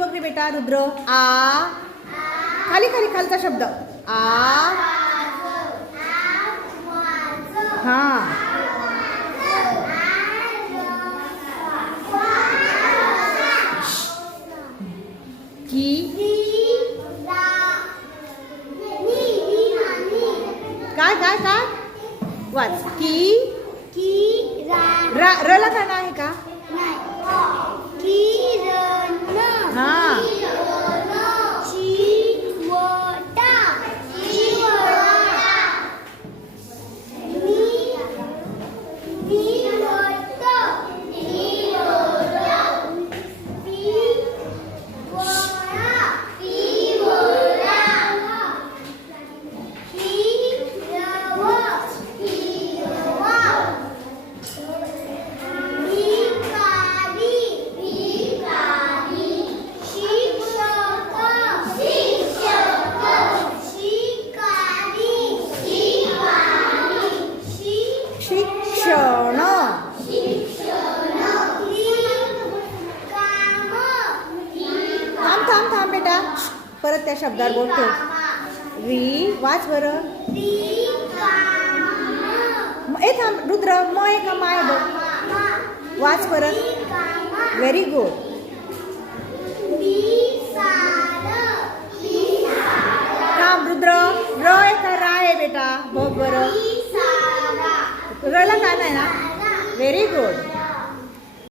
बघ रे बेटा रुद्र आ खाली खाली खालचा शब्द आ हा की काय काय काय वाच की रला काना आहे का हा थांब बेटा परत त्या शब्दावर बोट ठेव री वाच बरं ए थांब रुद्र म आहे का माय बघ वाच परत व्हेरी गुड थांब रुद्र र आहे का रा आहे बेटा बघ बरं रला का नाही ना व्हेरी गुड